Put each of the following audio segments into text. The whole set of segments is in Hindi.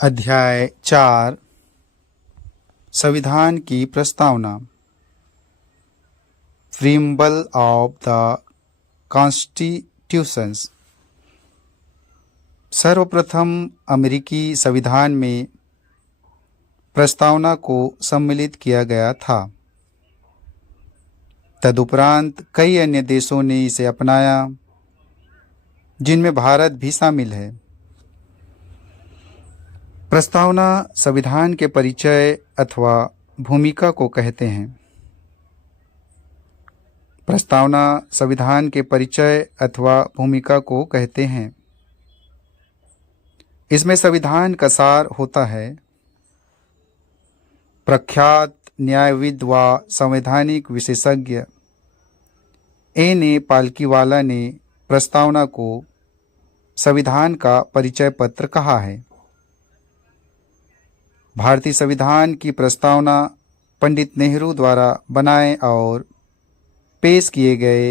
अध्याय 4 संविधान की प्रस्तावना। प्रीम्बल ऑफ द कॉन्स्टिट्यूशंस। सर्वप्रथम अमेरिकी संविधान में प्रस्तावना को सम्मिलित किया गया था। तदुपरांत कई अन्य देशों ने इसे अपनाया, जिनमें भारत भी शामिल है। प्रस्तावना संविधान के परिचय अथवा भूमिका को कहते हैं। प्रस्तावना संविधान के परिचय अथवा भूमिका को कहते हैं। इसमें संविधान का सार होता है। प्रख्यात न्यायविद व संवैधानिक विशेषज्ञ ए पालकीवाला ने प्रस्तावना को संविधान का परिचय पत्र कहा है। भारतीय संविधान की प्रस्तावना पंडित नेहरू द्वारा बनाए और पेश किए गए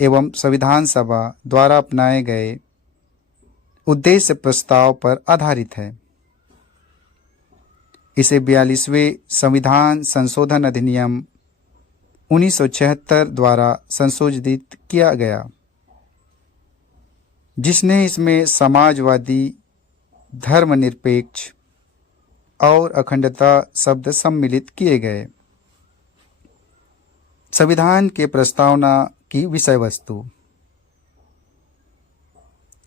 एवं संविधान सभा द्वारा अपनाए गए उद्देश्य प्रस्ताव पर आधारित है। इसे 42वें संविधान संशोधन अधिनियम 1976 द्वारा संशोधित किया गया, जिसने इसमें समाजवादी, धर्मनिरपेक्ष और अखंडता शब्द सम्मिलित किए गए। संविधान के प्रस्तावना की विषय वस्तु।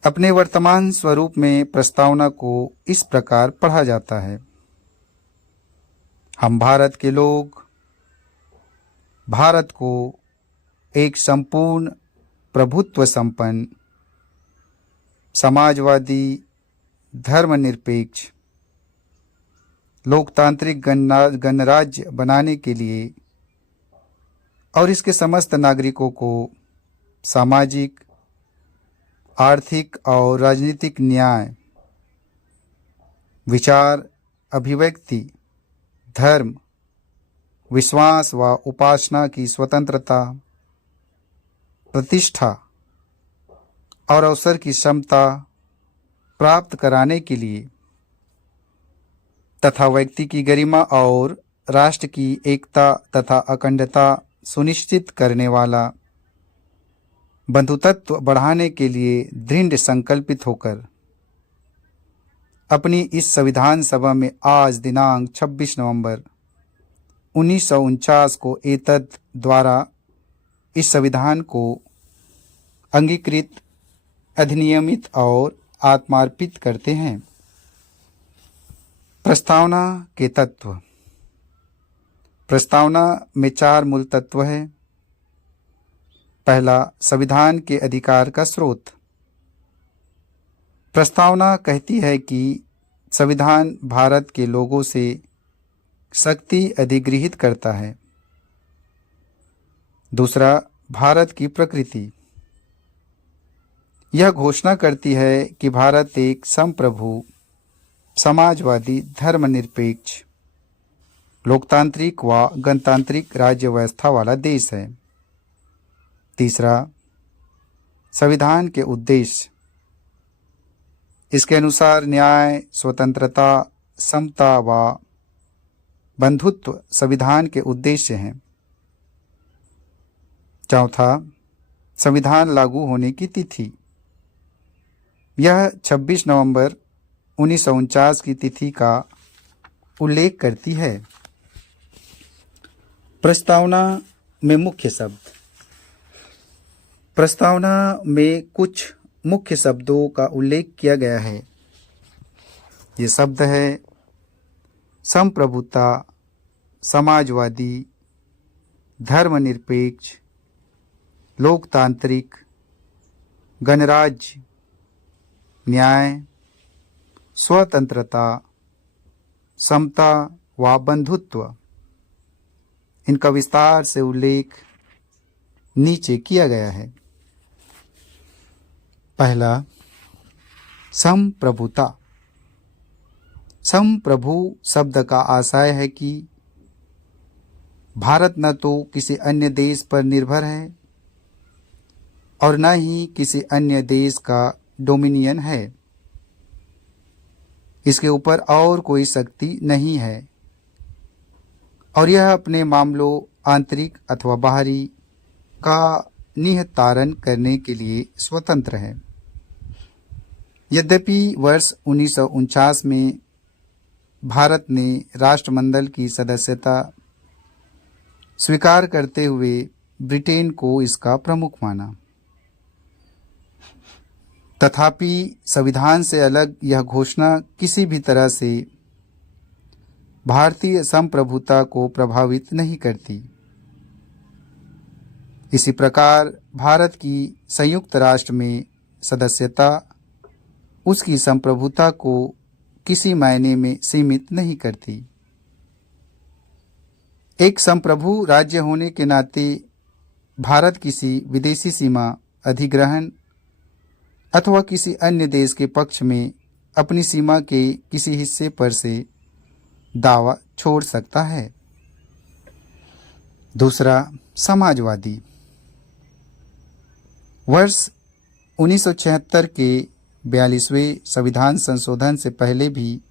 अपने वर्तमान स्वरूप में प्रस्तावना को इस प्रकार पढ़ा जाता है। हम भारत के लोग भारत को एक संपूर्ण प्रभुत्व संपन्न, समाजवादी, धर्मनिरपेक्ष, लोकतांत्रिक गणराज्य बनाने के लिए और इसके समस्त नागरिकों को सामाजिक, आर्थिक और राजनीतिक न्याय, विचार, अभिव्यक्ति, धर्म, विश्वास व उपासना की स्वतंत्रता, प्रतिष्ठा और अवसर की क्षमता प्राप्त कराने के लिए तथा व्यक्ति की गरिमा और राष्ट्र की एकता तथा अखंडता सुनिश्चित करने वाला बंधुत्व बढ़ाने के लिए दृढ़ संकल्पित होकर अपनी इस संविधान सभा में आज दिनांक 26 नवंबर 1949 को एतद द्वारा इस संविधान को अंगीकृत, अधिनियमित और आत्मार्पित करते हैं। प्रस्तावना के तत्व। प्रस्तावना में 4 मूल तत्व हैं। पहला, संविधान के अधिकार का स्रोत। प्रस्तावना कहती है कि संविधान भारत के लोगों से शक्ति अधिगृहित करता है। दूसरा, भारत की प्रकृति। यह घोषणा करती है कि भारत एक संप्रभु, समाजवादी, धर्मनिरपेक्ष, लोकतांत्रिक व गणतांत्रिक राज्य व्यवस्था वाला देश है। तीसरा, संविधान के उद्देश्य। इसके अनुसार न्याय, स्वतंत्रता, समता व बंधुत्व संविधान के उद्देश्य हैं। चौथा, संविधान लागू होने की तिथि। यह 26 नवंबर 1949 की तिथि का उल्लेख करती है। प्रस्तावना में मुख्य शब्द। प्रस्तावना में कुछ मुख्य शब्दों का उल्लेख किया गया है। ये शब्द है संप्रभुता, समाजवादी, धर्मनिरपेक्ष, लोकतांत्रिक, गणराज्य, न्याय, स्वतंत्रता, समता व बंधुत्व। इनका विस्तार से उल्लेख नीचे किया गया है। पहला, संप्रभुता। संप्रभु शब्द का आशय है कि भारत न तो किसी अन्य देश पर निर्भर है और न ही किसी अन्य देश का डोमिनियन है। इसके ऊपर और कोई शक्ति नहीं है और यह अपने मामलों आंतरिक अथवा बाहरी का निहतारण करने के लिए स्वतंत्र है। यद्यपि वर्ष 1949 में भारत ने राष्ट्रमंडल की सदस्यता स्वीकार करते हुए ब्रिटेन को इसका प्रमुख माना, तथापि संविधान से अलग यह घोषणा किसी भी तरह से भारतीय संप्रभुता को प्रभावित नहीं करती। इसी प्रकार भारत की संयुक्त राष्ट्र में सदस्यता उसकी संप्रभुता को किसी मायने में सीमित नहीं करती। एक संप्रभु राज्य होने के नाते भारत किसी विदेशी सीमा अधिग्रहण अथवा किसी अन्य देश के पक्ष में अपनी सीमा के किसी हिस्से पर से दावा छोड़ सकता है। दूसरा, समाजवादी। वर्ष 1976 के 42वें संविधान संशोधन से पहले भी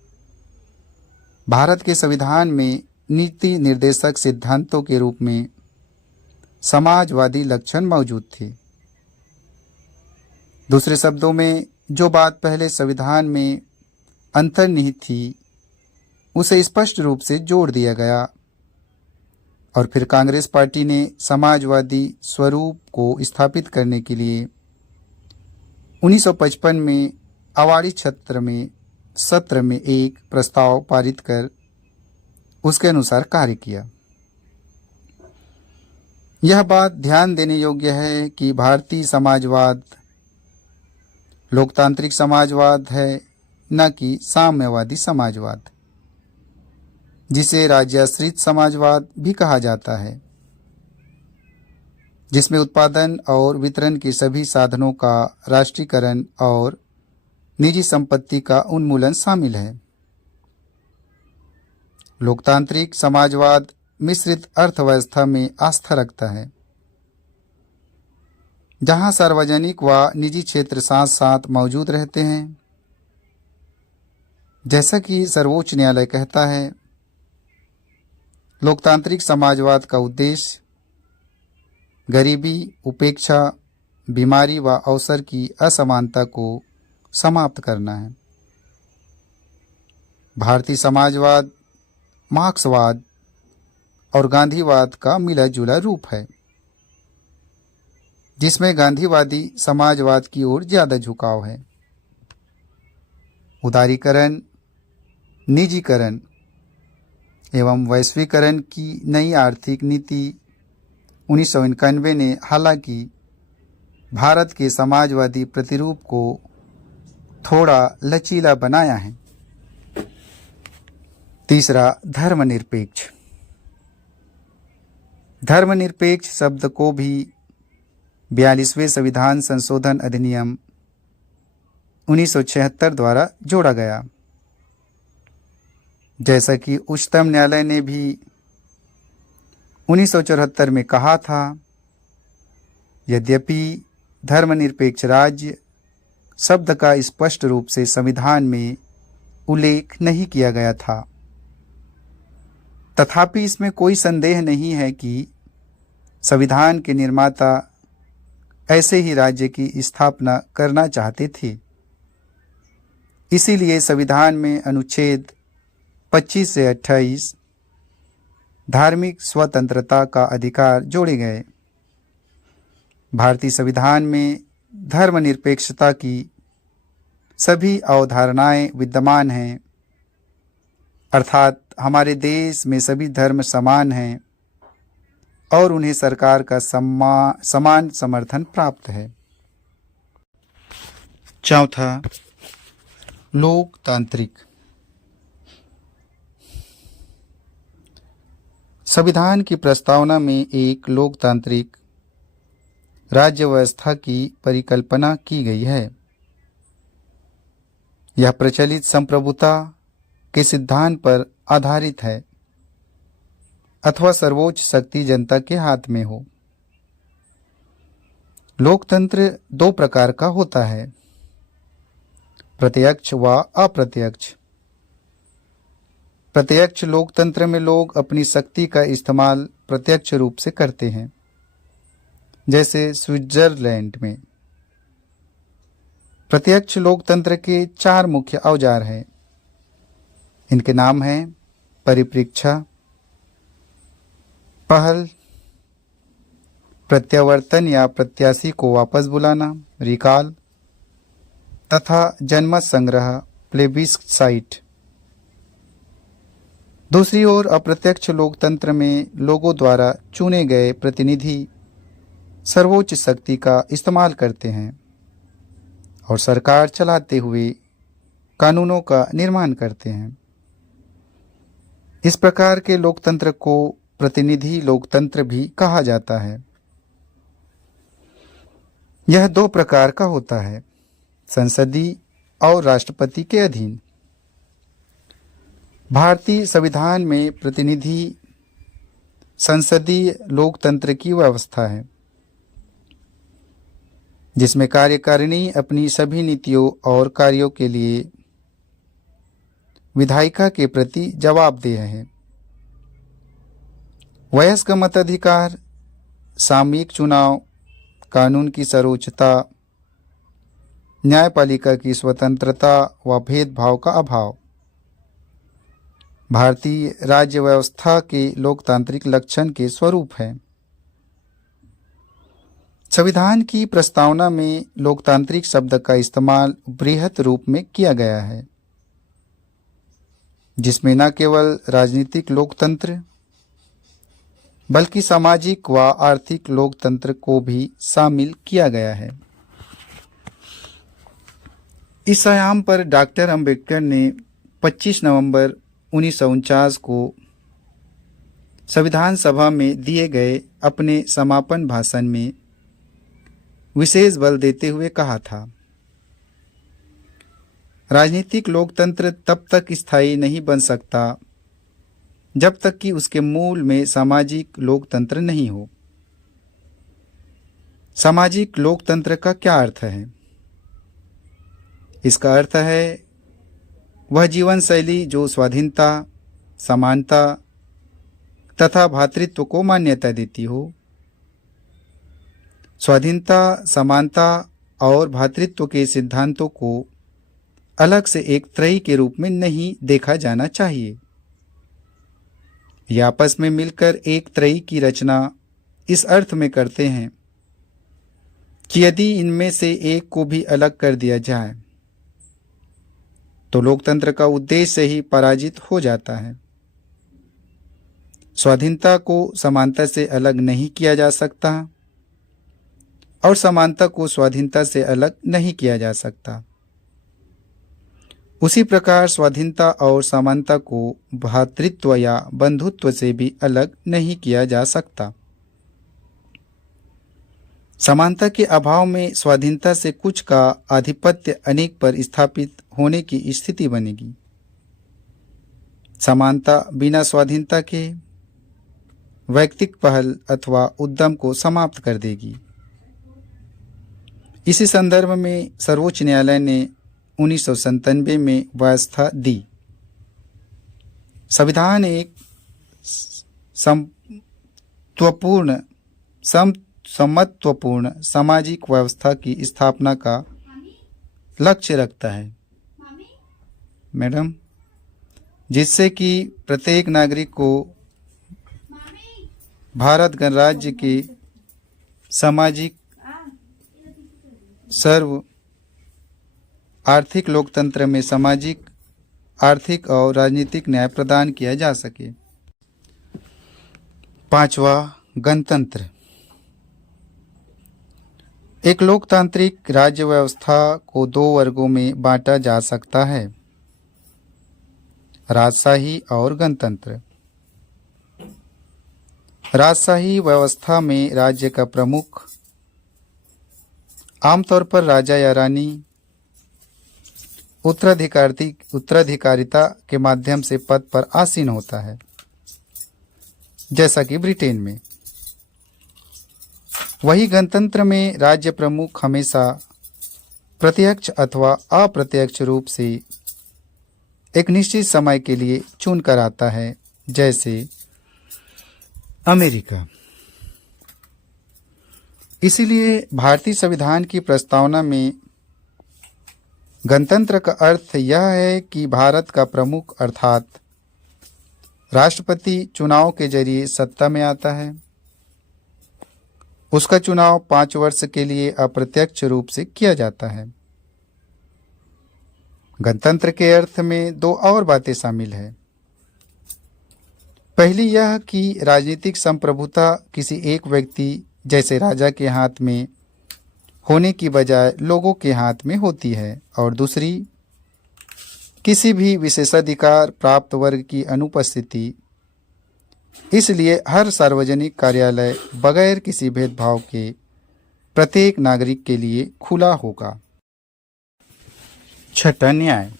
भारत के संविधान में नीति निर्देशक सिद्धांतों के रूप में समाजवादी लक्षण मौजूद थे। दूसरे शब्दों में, जो बात पहले संविधान में अंतर्निहित थी उसे स्पष्ट रूप से जोड़ दिया गया और फिर कांग्रेस पार्टी ने समाजवादी स्वरूप को स्थापित करने के लिए 1955 में अवाड़ी सत्र में एक प्रस्ताव पारित कर उसके अनुसार कार्य किया। यह बात ध्यान देने योग्य है कि भारतीय समाजवाद लोकतांत्रिक समाजवाद है, न कि साम्यवादी समाजवाद, जिसे राज्याश्रित समाजवाद भी कहा जाता है, जिसमें उत्पादन और वितरण के सभी साधनों का राष्ट्रीयकरण और निजी संपत्ति का उन्मूलन शामिल है। लोकतांत्रिक समाजवाद मिश्रित अर्थव्यवस्था में आस्था रखता है, जहां सार्वजनिक व निजी क्षेत्र साथ साथ मौजूद रहते हैं। जैसा कि सर्वोच्च न्यायालय कहता है, लोकतांत्रिक समाजवाद का उद्देश्य गरीबी, उपेक्षा, बीमारी व अवसर की असमानता को समाप्त करना है। भारतीय समाजवाद मार्क्सवाद और गांधीवाद का मिला जुला रूप है, जिसमें गांधीवादी समाजवाद की ओर ज्यादा झुकाव है। उदारीकरण, निजीकरण एवं वैश्वीकरण की नई आर्थिक नीति 1991 ने हालांकि भारत के समाजवादी प्रतिरूप को थोड़ा लचीला बनाया है। तीसरा, धर्मनिरपेक्ष। धर्मनिरपेक्ष शब्द को भी 42वें संविधान संशोधन अधिनियम 1976 द्वारा जोड़ा गया। जैसा कि उच्चतम न्यायालय ने भी 1974 में कहा था, यद्यपि धर्मनिरपेक्ष राज्य शब्द का स्पष्ट रूप से संविधान में उल्लेख नहीं किया गया था, तथापि इसमें कोई संदेह नहीं है कि संविधान के निर्माता ऐसे ही राज्य की स्थापना करना चाहते थे। इसीलिए संविधान में अनुच्छेद 25 से 28 धार्मिक स्वतंत्रता का अधिकार जोड़े गए। भारतीय संविधान में धर्मनिरपेक्षता की सभी अवधारणाएं विद्यमान हैं, अर्थात हमारे देश में सभी धर्म समान हैं और उन्हें सरकार का समान समर्थन प्राप्त है। चौथा, लोकतांत्रिक। संविधान की प्रस्तावना में एक लोकतांत्रिक राज्य व्यवस्था की परिकल्पना की गई है। यह प्रचलित संप्रभुता के सिद्धांत पर आधारित है अथवा सर्वोच्च शक्ति जनता के हाथ में हो। लोकतंत्र दो प्रकार का होता है, प्रत्यक्ष व अप्रत्यक्ष। प्रत्यक्ष लोकतंत्र में लोग अपनी शक्ति का इस्तेमाल प्रत्यक्ष रूप से करते हैं, जैसे स्विट्जरलैंड में। प्रत्यक्ष लोकतंत्र के 4 मुख्य औजार हैं। इनके नाम हैं परिप्रेक्षा, पहल, प्रत्यावर्तन या प्रत्याशी को वापस बुलाना, रिकॉल, तथा जनमत संग्रह, प्लेबिस्साइट। दूसरी ओर अप्रत्यक्ष लोकतंत्र में लोगों द्वारा चुने गए प्रतिनिधि सर्वोच्च शक्ति का इस्तेमाल करते हैं और सरकार चलाते हुए कानूनों का निर्माण करते हैं। इस प्रकार के लोकतंत्र को प्रतिनिधि लोकतंत्र भी कहा जाता है। यह 2 प्रकार का होता है, संसदीय और राष्ट्रपति के अधीन। भारतीय संविधान में प्रतिनिधि संसदीय लोकतंत्र की व्यवस्था है, जिसमें कार्यकारिणी अपनी सभी नीतियों और कार्यों के लिए विधायिका के प्रति जवाबदेह है। वयस्क मताधिकार, सामयिक चुनाव, कानून की सर्वोच्चता, न्यायपालिका की स्वतंत्रता व भेदभाव का अभाव भारतीय राज्य व्यवस्था के लोकतांत्रिक लक्षण के स्वरूप है। संविधान की प्रस्तावना में लोकतांत्रिक शब्द का इस्तेमाल बृहत रूप में किया गया है, जिसमें न केवल राजनीतिक लोकतंत्र बल्कि सामाजिक व आर्थिक लोकतंत्र को भी शामिल किया गया है। इस आयाम पर डॉक्टर अंबेडकर ने 25 नवंबर 1949 को संविधान सभा में दिए गए अपने समापन भाषण में विशेष बल देते हुए कहा था, राजनीतिक लोकतंत्र तब तक स्थायी नहीं बन सकता जब तक कि उसके मूल में सामाजिक लोकतंत्र नहीं हो। सामाजिक लोकतंत्र का क्या अर्थ है? इसका अर्थ है वह जीवन शैली जो स्वाधीनता, समानता तथा भ्रातृत्व को मान्यता देती हो। स्वाधीनता, समानता और भ्रातृत्व के सिद्धांतों को अलग से एक त्रयी के रूप में नहीं देखा जाना चाहिए। ये आपस में मिलकर एक त्रयी की रचना इस अर्थ में करते हैं कि यदि इनमें से एक को भी अलग कर दिया जाए तो लोकतंत्र का उद्देश्य ही पराजित हो जाता है। स्वाधीनता को समानता से अलग नहीं किया जा सकता और समानता को स्वाधीनता से अलग नहीं किया जा सकता। उसी प्रकार स्वाधीनता और समानता को भ्रातृत्व या बंधुत्व से भी अलग नहीं किया जा सकता। समानता के अभाव में स्वाधीनता से कुछ का आधिपत्य अनेक पर स्थापित होने की स्थिति बनेगी। समानता बिना स्वाधीनता के वैयक्तिक पहल अथवा उद्यम को समाप्त कर देगी। इसी संदर्भ में सर्वोच्च न्यायालय ने 1997 में व्यवस्था दी। संविधान एक समत्वपूर्ण सामाजिक व्यवस्था की स्थापना का लक्ष्य रखता है, मैडम, जिससे कि प्रत्येक नागरिक को भारत गणराज्य के सामाजिक, सर्व आर्थिक लोकतंत्र में सामाजिक, आर्थिक और राजनीतिक न्याय प्रदान किया जा सके। 5वां, गणतंत्र। एक लोकतांत्रिक राज्य व्यवस्था को 2 वर्गों में बांटा जा सकता है, राजशाही और गणतंत्र। राजशाही व्यवस्था में राज्य का प्रमुख आमतौर पर राजा या रानी उत्तराधिकारिता के माध्यम से पद पर आसीन होता है, जैसा कि ब्रिटेन में। वही गणतंत्र में राज्य प्रमुख हमेशा प्रत्यक्ष अथवा अप्रत्यक्ष रूप से एक निश्चित समय के लिए चुन कर आता है, जैसे अमेरिका। इसीलिए भारतीय संविधान की प्रस्तावना में गणतंत्र का अर्थ यह है कि भारत का प्रमुख अर्थात राष्ट्रपति चुनाव के जरिए सत्ता में आता है। उसका चुनाव 5 वर्ष के लिए अप्रत्यक्ष रूप से किया जाता है। गणतंत्र के अर्थ में 2 और बातें शामिल है। पहली यह कि राजनीतिक संप्रभुता किसी एक व्यक्ति जैसे राजा के हाथ में होने की बजाय लोगों के हाथ में होती है, और दूसरी किसी भी विशेषाधिकार प्राप्त वर्ग की अनुपस्थिति। इसलिए हर सार्वजनिक कार्यालय बगैर किसी भेदभाव के प्रत्येक नागरिक के लिए खुला होगा। छठा, न्याय।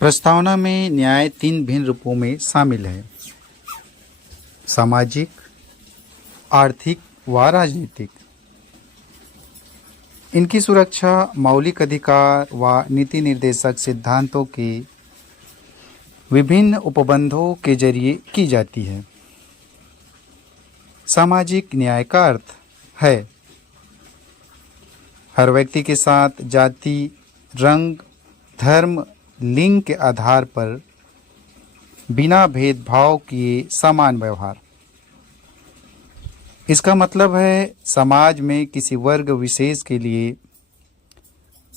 प्रस्तावना में न्याय 3 भिन्न रूपों में शामिल है: सामाजिक, आर्थिक व राजनीतिक। इनकी सुरक्षा मौलिक अधिकार व नीति निर्देशक सिद्धांतों के विभिन्न उपबंधों के जरिए की जाती है। सामाजिक न्याय का अर्थ है हर व्यक्ति के साथ जाति, रंग, धर्म, लिंग के आधार पर बिना भेदभाव किए समान व्यवहार। इसका मतलब है समाज में किसी वर्ग विशेष के लिए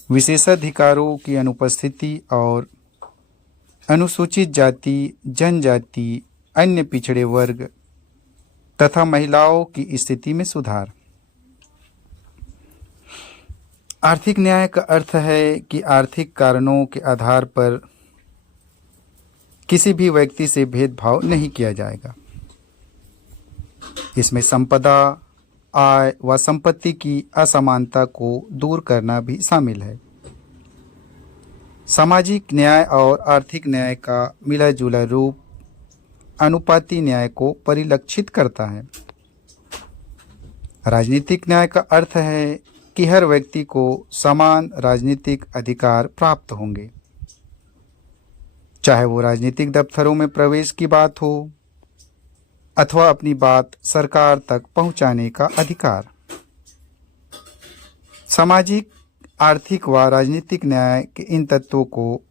विशेषाधिकारों की अनुपस्थिति और अनुसूचित जाति, जनजाति, अन्य पिछड़े वर्ग तथा महिलाओं की स्थिति में सुधार। आर्थिक न्याय का अर्थ है कि आर्थिक कारणों के आधार पर किसी भी व्यक्ति से भेदभाव नहीं किया जाएगा। इसमें संपदा, आय व संपत्ति की असमानता को दूर करना भी शामिल है। सामाजिक न्याय और आर्थिक न्याय का मिला जुला रूप अनुपाती न्याय को परिलक्षित करता है। राजनीतिक न्याय का अर्थ है कि हर व्यक्ति को समान राजनीतिक अधिकार प्राप्त होंगे, चाहे वो राजनीतिक दफ्तरों में प्रवेश की बात हो अथवा अपनी बात सरकार तक पहुंचाने का अधिकार। सामाजिक, आर्थिक व राजनीतिक न्याय के इन तत्वों को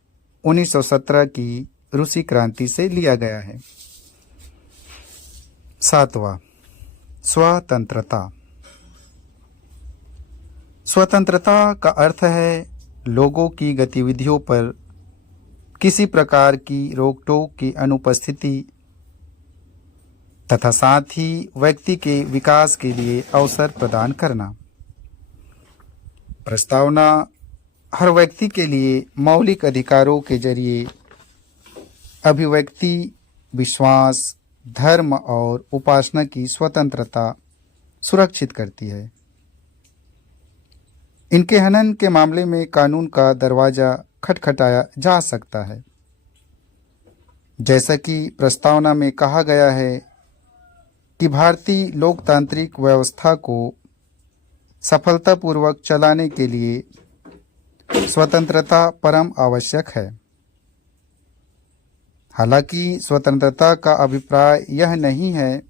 1917 की रूसी क्रांति से लिया गया है। 7वां, स्वतंत्रता। स्वतंत्रता का अर्थ है लोगों की गतिविधियों पर किसी प्रकार की रोक टोक की अनुपस्थिति तथा साथ ही व्यक्ति के विकास के लिए अवसर प्रदान करना। प्रस्तावना हर व्यक्ति के लिए मौलिक अधिकारों के जरिए अभिव्यक्ति, विश्वास, धर्म और उपासना की स्वतंत्रता सुरक्षित करती है। इनके हनन के मामले में कानून का दरवाजा खटखटाया जा सकता है। जैसा कि प्रस्तावना में कहा गया है कि भारतीय लोकतांत्रिक व्यवस्था को सफलतापूर्वक चलाने के लिए स्वतंत्रता परम आवश्यक है। हालांकि स्वतंत्रता का अभिप्राय यह नहीं है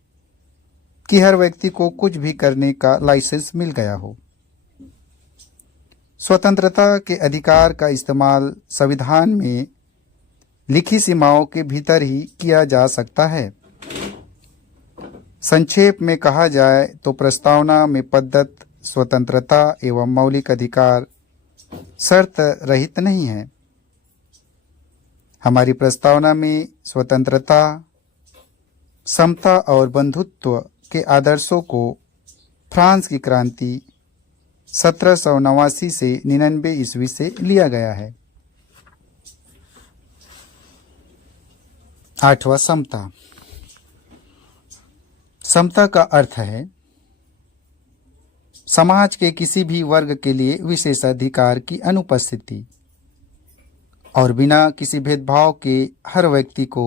कि हर व्यक्ति को कुछ भी करने का लाइसेंस मिल गया हो। स्वतंत्रता के अधिकार का इस्तेमाल संविधान में लिखी सीमाओं के भीतर ही किया जा सकता है। संक्षेप में कहा जाए तो प्रस्तावना में प्रदत्त स्वतंत्रता एवं मौलिक अधिकार शर्त रहित नहीं है। हमारी प्रस्तावना में स्वतंत्रता, समता और बंधुत्व के आदर्शों को फ्रांस की क्रांति 1789 से 99 ईस्वी से लिया गया है। 8वां, समता। समता का अर्थ है समाज के किसी भी वर्ग के लिए विशेषाधिकार की अनुपस्थिति और बिना किसी भेदभाव के हर व्यक्ति को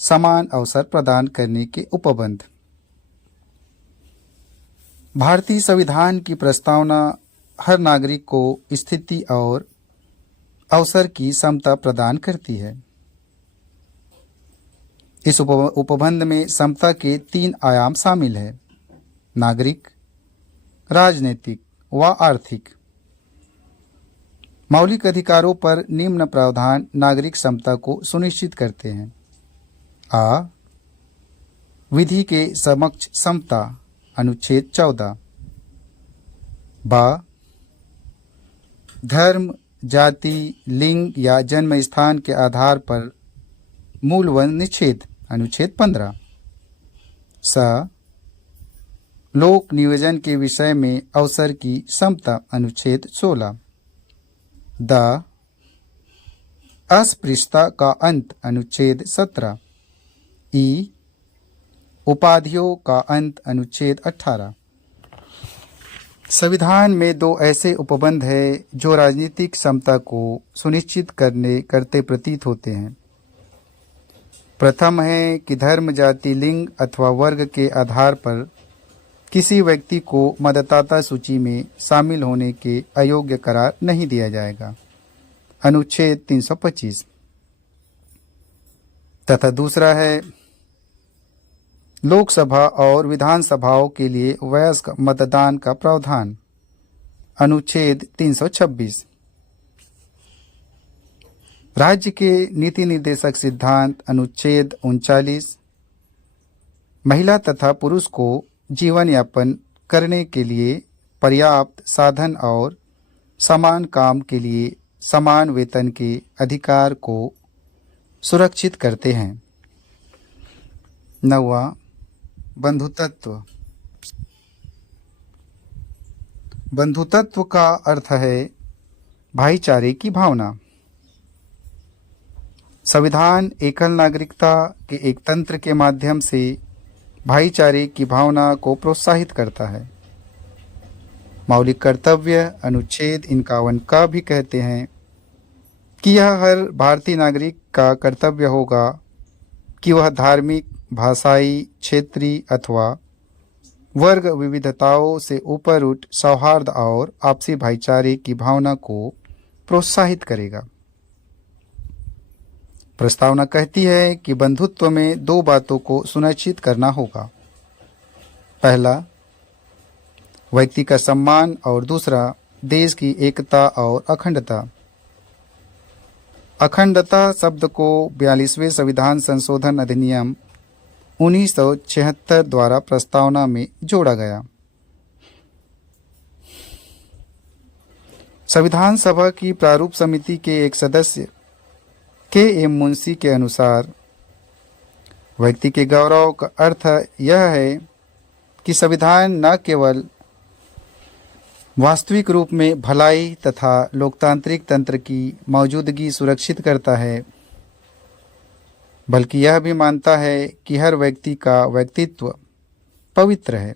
समान अवसर प्रदान करने के उपबंध। भारतीय संविधान की प्रस्तावना हर नागरिक को स्थिति और अवसर की समता प्रदान करती है। इस उपबंध में समता के 3 आयाम शामिल है: नागरिक, राजनीतिक व आर्थिक। मौलिक अधिकारों पर निम्न प्रावधान नागरिक समता को सुनिश्चित करते हैं: आ, विधि के समक्ष समता, अनुच्छेद 14। बा, धर्म, जाति, लिंग या जन्म स्थान के आधार पर मूलवन निषेध, अनुच्छेद 15। स, लोक नियोजन के विषय में अवसर की समता, अनुच्छेद 16। द, अस्पृश्यता का अंत, अनुच्छेद 17। ई, उपाधियों का अंत, अनुच्छेद 18। संविधान में 2 ऐसे उपबंध हैं जो राजनीतिक समता को सुनिश्चित करते प्रतीत होते हैं। प्रथम है कि धर्म, जाति, लिंग अथवा वर्ग के आधार पर किसी व्यक्ति को मतदाता सूची में शामिल होने के अयोग्य करार नहीं दिया जाएगा, अनुच्छेद 325। तथा दूसरा है लोकसभा और विधानसभाओं के लिए वयस्क मतदान का प्रावधान, अनुच्छेद 326। राज्य के नीति निर्देशक सिद्धांत, अनुच्छेद 39। महिला तथा पुरुष को जीवन यापन करने के लिए पर्याप्त साधन और समान काम के लिए समान वेतन के अधिकार को सुरक्षित करते हैं। 9वां, बंधुत्व। बंधुत्व का अर्थ है भाईचारे की भावना। संविधान एकल नागरिकता के एक तंत्र के माध्यम से भाईचारे की भावना को प्रोत्साहित करता है। मौलिक कर्तव्य, अनुच्छेद 51 का भी कहते हैं कि यह हर भारतीय नागरिक का कर्तव्य होगा कि वह धार्मिक, भाषाई, क्षेत्रीय अथवा वर्ग विविधताओं से ऊपर उठ सौहार्द और आपसी भाईचारे की भावना को प्रोत्साहित करेगा। प्रस्तावना कहती है कि बंधुत्व में 2 बातों को सुनिश्चित करना होगा: पहला, व्यक्ति का सम्मान और दूसरा, देश की एकता और अखंडता। अखंडता शब्द को 42वें संविधान संशोधन अधिनियम 1976 द्वारा प्रस्तावना में जोड़ा गया। संविधान सभा की प्रारूप समिति के एक सदस्य के मुंशी के अनुसार व्यक्ति के गौरव का अर्थ यह है कि संविधान न केवल वास्तविक रूप में भलाई तथा लोकतांत्रिक तंत्र की मौजूदगी सुरक्षित करता है, बल्कि यह भी मानता है कि हर व्यक्ति का व्यक्तित्व पवित्र है।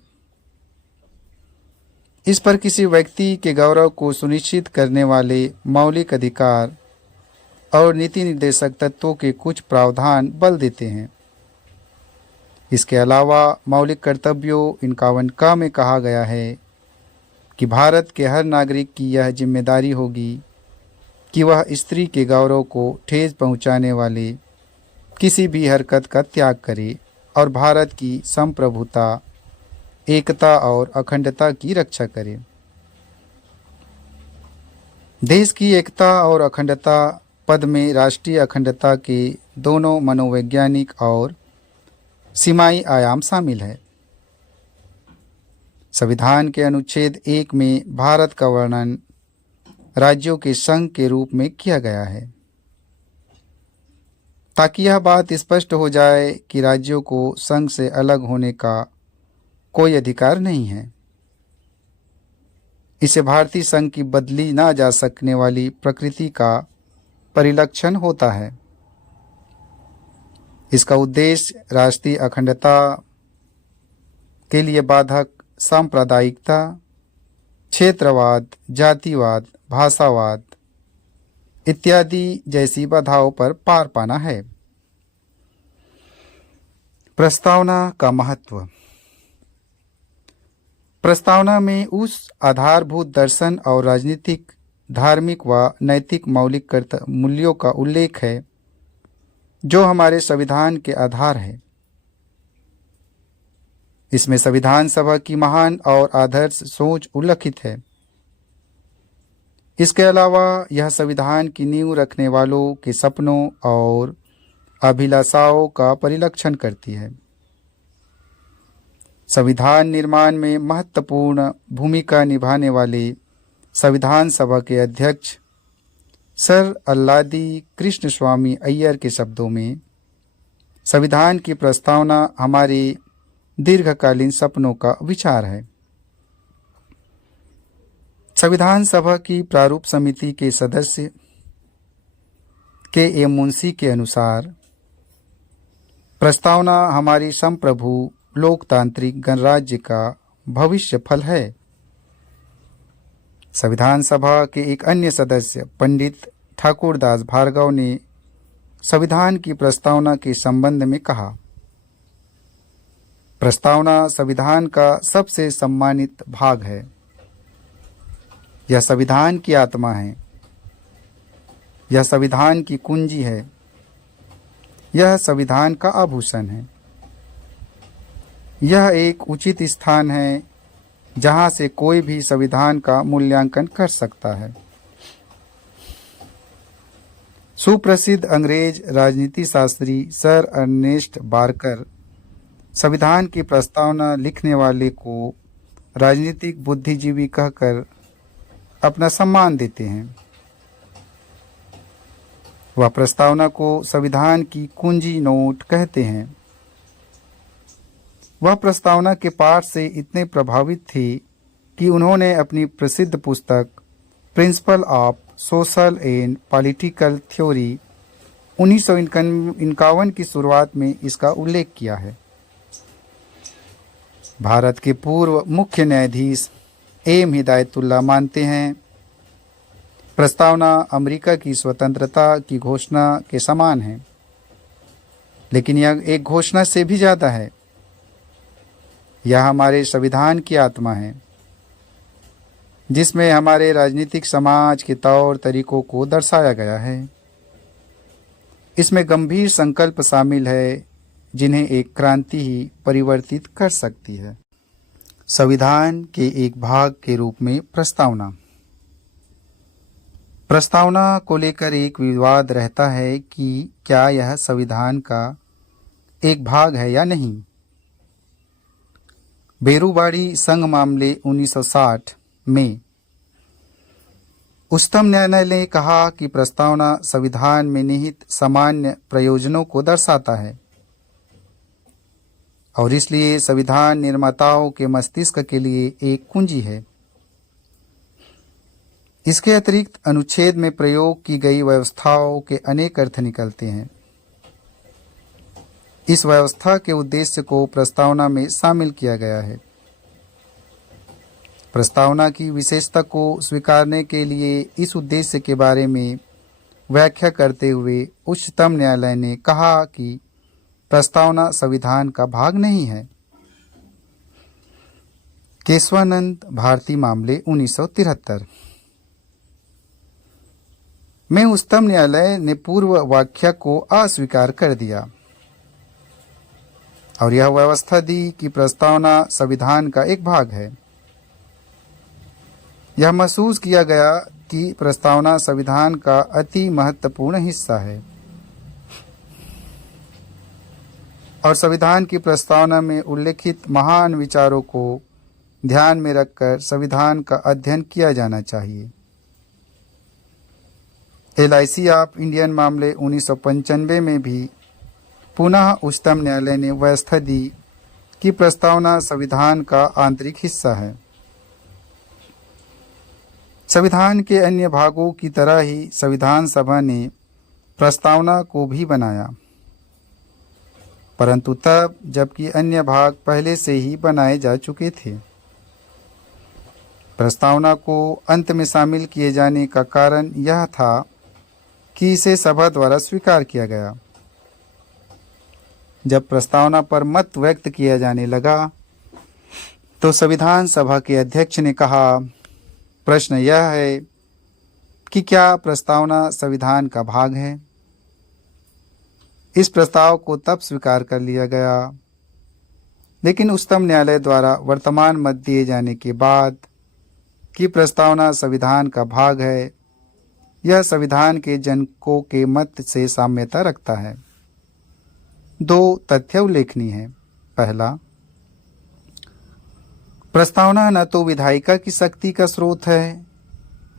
इस पर किसी व्यक्ति के गौरव को सुनिश्चित करने वाले मौलिक अधिकार और नीति निर्देशक तत्वों के कुछ प्रावधान बल देते हैं। इसके अलावा मौलिक कर्तव्यों 51 का में कहा गया है कि भारत के हर नागरिक की यह जिम्मेदारी होगी कि वह स्त्री के गौरव को ठेस पहुंचाने वाले किसी भी हरकत का त्याग करे और भारत की संप्रभुता, एकता और अखंडता की रक्षा करे। देश की एकता और अखंडता पद में राष्ट्रीय अखंडता के दोनों मनोवैज्ञानिक और सीमाई आयाम शामिल है। संविधान के अनुच्छेद 1 में भारत का वर्णन राज्यों के संघ के रूप में किया गया है, ताकि यह बात स्पष्ट हो जाए कि राज्यों को संघ से अलग होने का कोई अधिकार नहीं है। इसे भारतीय संघ की बदली ना जा सकने वाली प्रकृति का परिलक्षण होता है। इसका उद्देश्य राष्ट्रीय अखंडता के लिए बाधक सांप्रदायिकता, क्षेत्रवाद, जातिवाद, भाषावाद इत्यादि जैसी बाधाओं पर पार पाना है। प्रस्तावना का महत्व। प्रस्तावना में उस आधारभूत दर्शन और राजनीतिक धार्मिक व नैतिक मौलिक मूल्यों का उल्लेख है जो हमारे संविधान के आधार है। इसमें संविधान सभा की महान और आदर्श सोच उल्लिखित है। इसके अलावा यह संविधान की नींव रखने वालों के सपनों और अभिलाषाओं का परिलक्षण करती है। संविधान निर्माण में महत्वपूर्ण भूमिका निभाने वाले संविधान सभा के अध्यक्ष सर अल्लादी कृष्ण स्वामी अय्यर के शब्दों में, संविधान की प्रस्तावना हमारे दीर्घकालीन सपनों का विचार है। संविधान सभा की प्रारूप समिति के सदस्य के ए मुंशी के अनुसार प्रस्तावना हमारी संप्रभु लोकतांत्रिक गणराज्य का भविष्य फल है। संविधान सभा के एक अन्य सदस्य पंडित ठाकुरदास भार्गव ने संविधान की प्रस्तावना के संबंध में कहा, प्रस्तावना संविधान का सबसे सम्मानित भाग है। यह संविधान की आत्मा है। यह संविधान की कुंजी है। यह संविधान का आभूषण है। यह एक उचित स्थान है जहां से कोई भी संविधान का मूल्यांकन कर सकता है। सुप्रसिद्ध अंग्रेज राजनीति शास्त्री सर अर्नेस्ट बार्कर संविधान की प्रस्तावना लिखने वाले को राजनीतिक बुद्धिजीवी कहकर अपना सम्मान देते हैं। वह प्रस्तावना को संविधान की कुंजी नोट कहते हैं। वह प्रस्तावना के पाठ से इतने प्रभावित थे कि उन्होंने अपनी प्रसिद्ध पुस्तक principle of social and political theory 1951 की शुरुआत में इसका उल्लेख किया है। भारत के पूर्व मुख्य न्यायाधीश एम हिदायतुल्लाह मानते हैं, प्रस्तावना अमेरिका की स्वतंत्रता की घोषणा के समान है, लेकिन यह एक घोषणा से भी ज़्यादा है। यह हमारे संविधान की आत्मा है, जिसमें हमारे राजनीतिक समाज के तौर तरीकों को दर्शाया गया है। इसमें गंभीर संकल्प शामिल है जिन्हें एक क्रांति ही परिवर्तित कर सकती है। संविधान के एक भाग के रूप में प्रस्तावना को लेकर एक विवाद रहता है कि क्या यह संविधान का एक भाग है या नहीं। बेरूबाड़ी संघ मामले 1960 में उच्चतम न्यायालय ने कहा कि प्रस्तावना संविधान में निहित सामान्य प्रयोजनों को दर्शाता है और इसलिए संविधान निर्माताओं के मस्तिष्क के लिए एक कुंजी है। इसके अतिरिक्त अनुच्छेद में प्रयोग की गई व्यवस्थाओं के अनेक अर्थ निकलते हैं। इस व्यवस्था के उद्देश्य को प्रस्तावना में शामिल किया गया है। प्रस्तावना की विशेषता को स्वीकारने के लिए इस उद्देश्य के बारे में व्याख्या करते हुए उच्चतम न्यायालय ने कहा कि प्रस्तावना संविधान का भाग नहीं है। केशवानंद भारती मामले 1973 में उच्चतम न्यायालय ने पूर्व व्याख्या को अस्वीकार कर दिया और यह व्यवस्था दी कि प्रस्तावना संविधान का एक भाग है। यह महसूस किया गया कि प्रस्तावना संविधान का अति महत्वपूर्ण हिस्सा है और संविधान की प्रस्तावना में उल्लेखित महान विचारों को ध्यान में रखकर संविधान का अध्ययन किया जाना चाहिए। LIC ऑफ इंडियन मामले 1995 में भी पुनः उच्चतम न्यायालय ने व्यवस्था दी कि प्रस्तावना संविधान का आंतरिक हिस्सा है। संविधान के अन्य भागों की तरह ही संविधान सभा ने प्रस्तावना को भी बनाया, परंतु तब जबकि अन्य भाग पहले से ही बनाए जा चुके थे। प्रस्तावना को अंत में शामिल किए जाने का कारण यह था कि इसे सभा द्वारा स्वीकार किया गया। जब प्रस्तावना पर मत व्यक्त किया जाने लगा तो संविधान सभा के अध्यक्ष ने कहा, प्रश्न यह है कि क्या प्रस्तावना संविधान का भाग है। इस प्रस्ताव को तब स्वीकार कर लिया गया, लेकिन उच्चतम न्यायालय द्वारा वर्तमान मत दिए जाने के बाद कि प्रस्तावना संविधान का भाग है, यह संविधान के जनकों के मत से साम्यता रखता है। दो तथ्य उल्लेखनीय हैं। पहला, प्रस्तावना न तो विधायिका की शक्ति का स्रोत है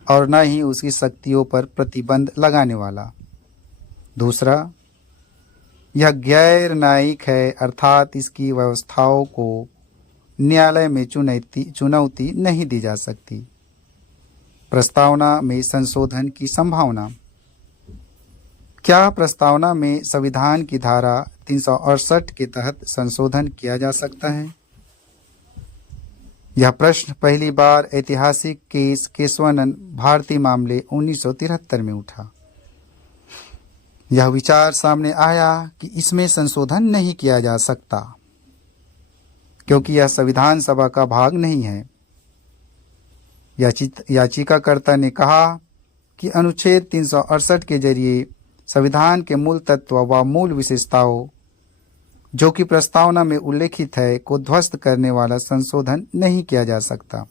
और न ही उसकी शक्तियों पर प्रतिबंध लगाने वाला। दूसरा, यह गैर न्यायिक है, अर्थात इसकी व्यवस्थाओं को न्यायालय में चुनौती नहीं दी जा सकती। प्रस्तावना में संशोधन की संभावना। क्या प्रस्तावना में संविधान की धारा 368 के तहत संशोधन किया जा सकता है? यह प्रश्न पहली बार ऐतिहासिक केस केशवानंद भारती मामले 1973 में उठा। यह विचार सामने आया कि इसमें संशोधन नहीं किया जा सकता क्योंकि यह संविधान सभा का भाग नहीं है। याचिकाकर्ता ने कहा कि अनुच्छेद 368 के जरिए संविधान के मूल तत्व व मूल विशेषताओं जो कि प्रस्तावना में उल्लेखित है को ध्वस्त करने वाला संशोधन नहीं किया जा सकता।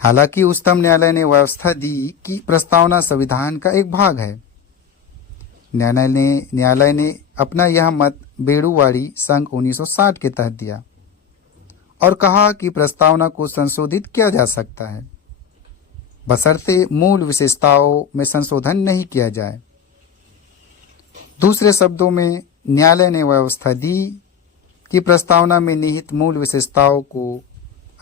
हालांकि उच्चतम न्यायालय ने व्यवस्था दी कि प्रस्तावना संविधान का एक भाग है। न्यायालय ने अपना यह मत बेड़ूवाड़ी संघ 1960 के तहत दिया और कहा कि प्रस्तावना को संशोधित किया जा सकता है बशर्ते मूल विशेषताओं में संशोधन नहीं किया जाए। दूसरे शब्दों में, न्यायालय ने व्यवस्था दी कि प्रस्तावना में निहित मूल विशेषताओं को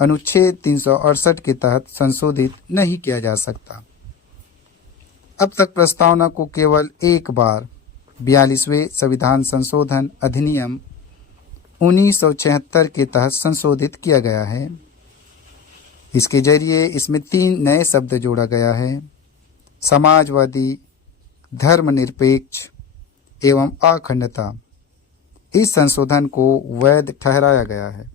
अनुच्छेद 368 के तहत संशोधित नहीं किया जा सकता। अब तक प्रस्तावना को केवल एक बार 42वें संविधान संशोधन अधिनियम 1976 के तहत संशोधित किया गया है। इसके जरिए इसमें 3 नए शब्द जोड़ा गया है: समाजवादी, धर्मनिरपेक्ष एवं अखंडता। इस संशोधन को वैध ठहराया गया है।